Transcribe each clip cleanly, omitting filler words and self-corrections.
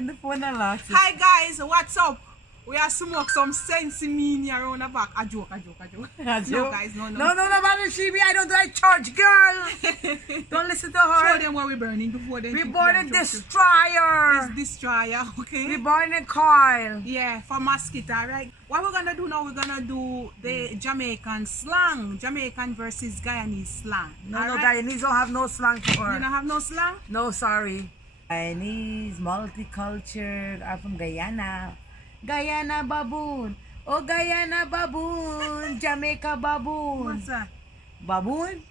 in the phone a lot. Hi guys, what's up? We are smoke some sense mean around the back. A joke. No guys, no. No, about she be. I don't do a church girl. Don't listen to her. Show them what we're burning before they. We burning destroyer. It's destroyer, okay? We burning coil. Yeah, for mosquito, right? What we're gonna do now? We're gonna do the Jamaican slang, Jamaican versus Guyanese slang. No, Guyanese don't have no slang for her. You don't have no slang? No, sorry. Guyanese, multicultural. I'm from Guyana. Guyana baboon. Oh, Guyana baboon. Jamaica baboon. What's that? Baboon?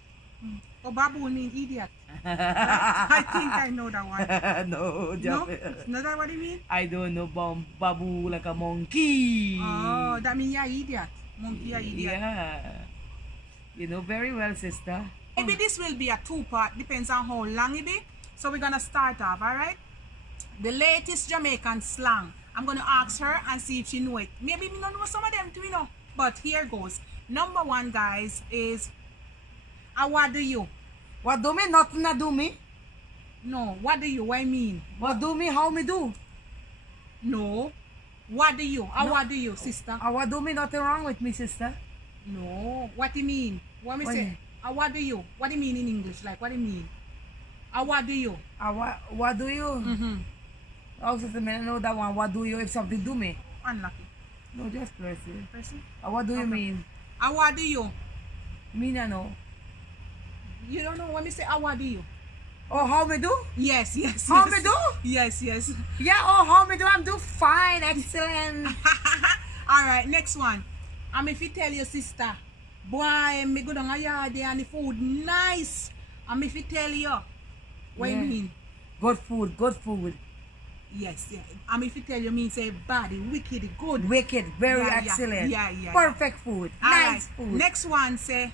Oh, baboon means idiot. I think I know that one. No, No? Is that what it means? I don't know baboon like a monkey. Oh, that means you're idiot. Monkey, you're idiot. Yeah. You know very well, sister. Maybe this will be a two-part. Depends on how long it be. So we're going to start off, alright? The latest Jamaican slang. I'm going to ask her and see if she know it. Maybe we don't know some of them too, you know. But here goes. Number one, guys, is what do you? What do me? Nothing to do me. No, what do you? What I mean? What do me? How me do? No. What do you? No. What do you, sister? What do me? Nothing wrong with me, sister. No. What do you mean? What me What say? What do you? What do you mean in English? Like, what do you mean? What do you? What do you? Mm-hmm. Oh, sister, I know that one. What do you if something do me? Unlucky. No, just press it. Person? What do you mean? What do you? Me no know. You don't know when me say what do you? Oh, how me do? Yes. How me do? Yes. Yeah, oh, how me do? I'm do fine, excellent. Alright, next one. If you tell your sister, boy, me go down a yard there and the food nice. If you tell you, what you mean? Good food. Yes. If you tell you mean say bad, wicked, good. Wicked, very excellent. Yeah. Perfect food. Alright. Nice food. Next one say,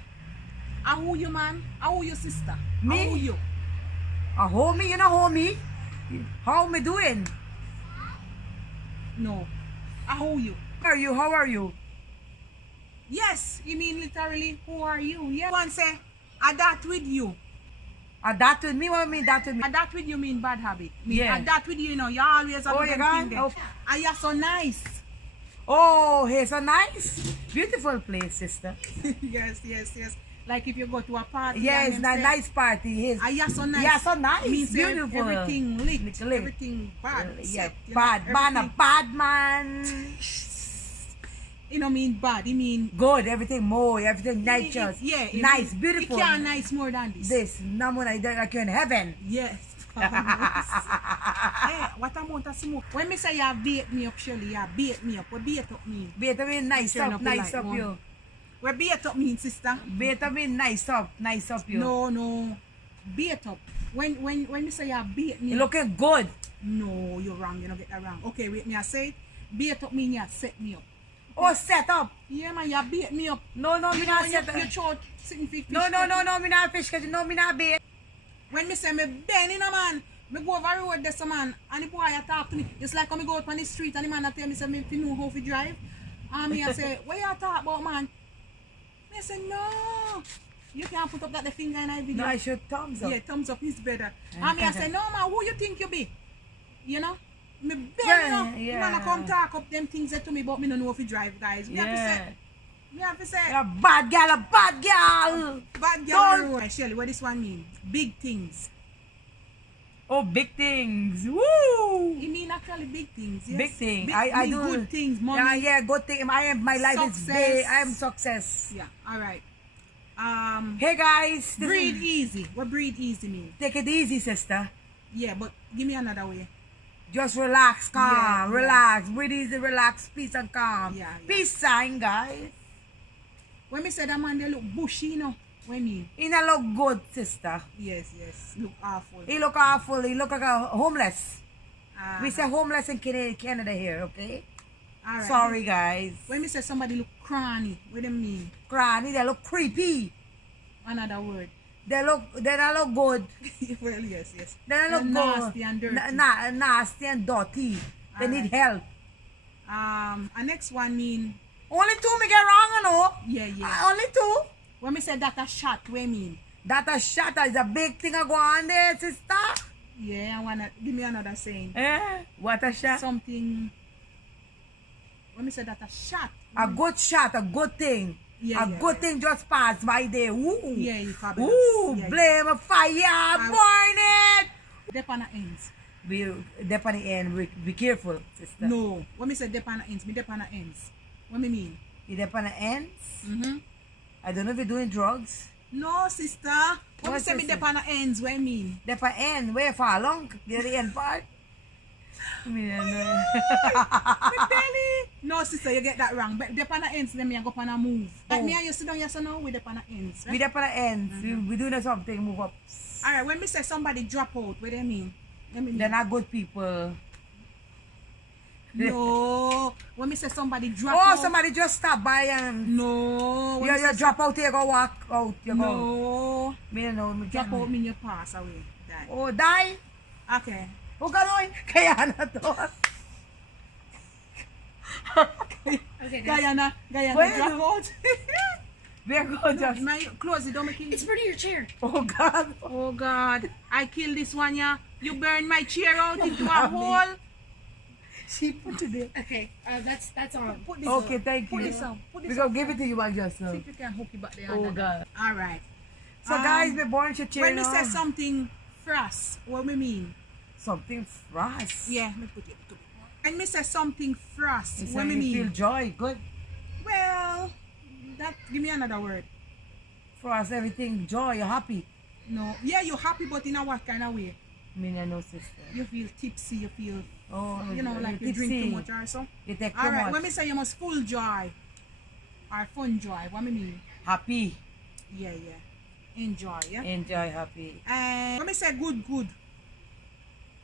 who you man? Who your sister? Me? Who you? A homie, you know homie? How me doing? No. Who you? How are you? Yes, you mean literally, who are you? Yeah. One say, that with you. That with me? What mean that with me? That with you mean bad habit. Yeah. That with you, you know, you always have you gone? there. And you're so nice. Oh, here's a nice, beautiful place, sister. Yes. Like if you go to a party. Yeah, it's a nice party. You're so nice. Yeah, so nice. Means beautiful. Everything lit. Everything bad. Yeah, set, bad. Man, a bad man. You know, mean bad. You mean good. Everything more. Everything nature. Yeah. Nice, beautiful. You can't nice more than this. No more like you're in heaven. Yes. Hey, what amount of smoke? When me say you bait me up, Shirley, you bait me up. What bait up mean? Bait up mean nice up you. What bait up mean, sister? Bait up mean nice up you. No. Bait up. When me say you bait me you looking good. No, you're wrong. You don't get that wrong. Okay, wait, me I say it. Bait up mean you set me up. Oh, set up. Yeah, man, you bait me up. No, me not set up. You throat sitting fish. No, me not fish catch. No, me not bait. When me say me bend in a man, me go over the road there's a man and the boy talk to me. It's like when me go out on the street and the man tell me say me know how to drive. And me I say, what you talk about, man? Me say, no. You can't put up that the finger in my video. No, I should thumbs up. Yeah, thumbs up is better. And me I say, no man, who you think you be? You know? Me bend, yeah. Man I come talk up them things that to me but me don't know if you drive, guys. Me have to say you're a bad girl. Bad girl. Right, Shelly, what this one mean? Big things. Oh, big things. Woo! You mean actually big things, yes? Big things. I do good things, money. Yeah, good thing. My life success. is big. I am success. Yeah, alright. Hey guys. Breathe easy. What breathe easy mean? Take it easy, sister. Yeah, but give me another way. Just relax, calm, yeah. relax. Breathe easy, relax, peace and calm. Yeah. Peace sign, guys. When me say that man, they look bushy, you know. What I mean? He not look good, sister. Yes. Look awful. He look awful. He look like a homeless. We say homeless in Canada here, okay? All right. Sorry, guys. When me say somebody look cranny, what do you mean? Cranny, they look creepy. Another word. They don't look good. Well, yes. They don't look good. Nasty and dirty. Nasty and dirty. They need help. And next one mean? Only two me get wrong, you know? Yeah. Only two. When me say that a shot, what I mean? That a shot is a big thing I go on there, sister. Yeah, I wanna give me another saying. What a shot. Something. When me say that a shot. A good shot, a good thing. Yeah, a good thing just passed by there. Ooh. Yeah, you fabulous. Ooh, Yeah, blame a fire, burn it. Dep on the ends. Be dep on the end. Be careful, sister. No. When me say dep on the ends, me dep on the ends. What me mean? You dep on the ends? Mm-hmm. I don't know if you're doing drugs. No, sister. When me say me dep on the ends, what I mean? Dep on end, where far along? The end part? Me don't know. My belly. No, sister, you get that wrong. But dep on the ends, then me I go on a move. Like me and you sit down here so now, we dep on the ends. Right? We dep on the ends. We doing something, move up. Alright, when me say somebody drop out, what do you mean? They're not good people. No. When me say somebody drop out. Oh, somebody just stop by and... No. You drop out here, go walk out. You no. Go. Me don't know. Me Drop out mean you pass away. Die. Oh, die? Okay. Oh, gano'n? Kaya na to. Okay, Guyana Where drop out. We're going just... My close it, don't make it. it's part of your chair. Oh, God. Oh God. I killed this one, yeah. You burned my chair out into a hole. She put it there. Okay, that's on. Put this Okay, thank Put you. this on. Put this We're going to give it to you back just now. See if you can hook it back there. Oh, God. Alright. So, guys, we're born to cheer When we say something frost, what we mean? something frost. Yeah, me put it. When we say something frost, It's what like we you feel mean? joy. Good. Well, that give me another word. Frost, everything, joy, you're happy. No. Yeah, you're happy, but in a what kind of way? Me and no sister. You feel tipsy, you feel, Oh, you know, like you drink too much or so. You take too Alright, much. when we say you must full joy or fun joy, what me mean? Happy. Yeah. Enjoy, yeah? Enjoy, happy. And when me say good,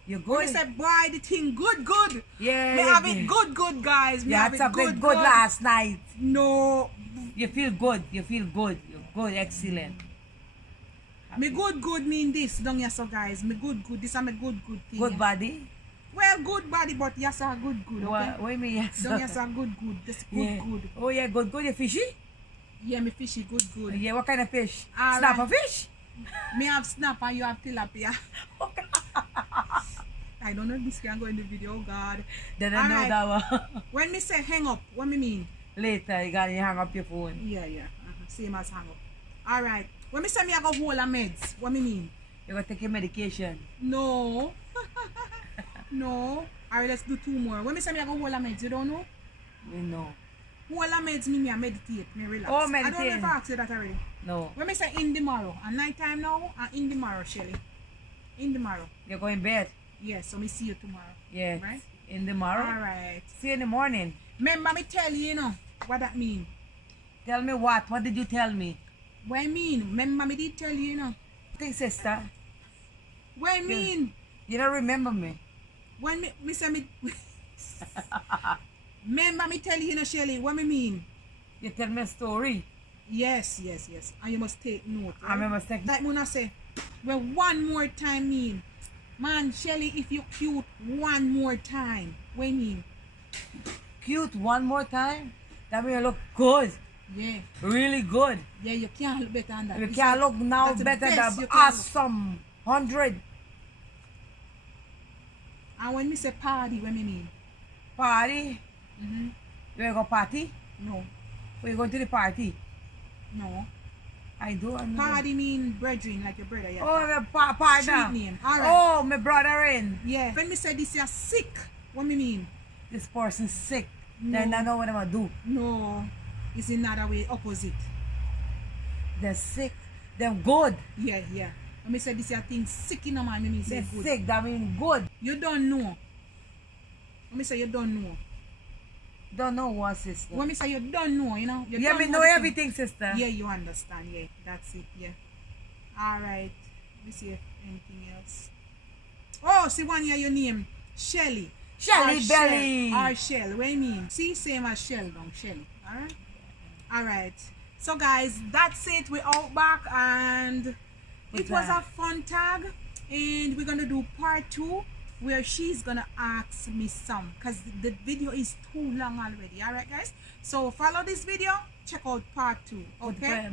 You're when good. me say boy, the thing good. Yeah. Me you have did. it good, guys. Me You have had it something good, good last night. No. You feel good. You feel good. You're good. Excellent. Me good mean this, don't you so guys? Me good. This is my good thing. Good yeah. body. Well, good body, but yes, a good, okay? What do you mean? Yes. Don't yes, a good. This Yeah. good. Oh, yeah, good. You fishy? Yeah, me fishy good. Yeah, what kind of fish? All Snapper right. fish? Me have snap and you have tilapia. I don't know if this can go in the video, oh God. Then I know Alright. that one. When me say hang up, what me mean? Later, you gotta hang up your phone. Yeah. Same as hang up. Alright. When me say me I go hold a meds, what me mean? You gotta take your medication. No. No. Alright, let's do two more. When me say me I go hold a meds, you don't know? You know. Hold a meds mean me I meditate, me relax. Oh, I don't know meditate. if I asked you that already. No. When me say in the morrow, at night time now, and in the morrow, Shelly. In the morrow. You're going bed. Yes, so me see you tomorrow. Yeah. Right? In the morrow. Alright. See you in the morning. Remember me tell you, you know, what that mean. Tell me what? What did you tell me? What I mean? Remember me did tell you, you know. Think, sister. What I mean? You don't remember me. When me say me... Remember me tell you, you know, Shelly, what me mean? You tell me a story. Yes. And you must take note, right? I remember second. Like when I say, well, one more time mean. Man, Shelly, if you cute one more time, what I mean? Cute one more time. That means you look good. Yeah. Really good. Yeah, you can't look better than that. You It's can't like- look now that's the better best than you can look. awesome. 100. And when me say party, what me mean? Party. Mm-hmm. You wanna go party? No. Or you going to the party? No. I do. I know. Party mean brethren, like your brother, yeah. Oh, the partner. Street name. Alright. Oh, my brother in. Yeah. When me say this you're sick, what me mean? This person's sick. No. Then I know what I'm gonna do. No. It's in another way, opposite. They're sick. They're good. Yeah. When me say this your thing sick in a man, me mean say They're good. sick. That means good. You don't know. When me say you don't know. Don't know what, sister. When me say you don't know, you know. You Yeah, don't me know the thing. everything, sister. Yeah, you understand. Yeah, that's it. Yeah. Alright. Let me see if anything else. Oh, see one here your name. Shelly. Shelly Or Belly. Shell. Or Shell. What do you mean? See, same as Shell down. Shelly. Alright? Alright. So guys, that's it. We're out back and it was a fun tag. And we're gonna do part 2 where she's gonna ask me some, because the video is too long already. Alright guys? So follow this video, check out part 2. Okay?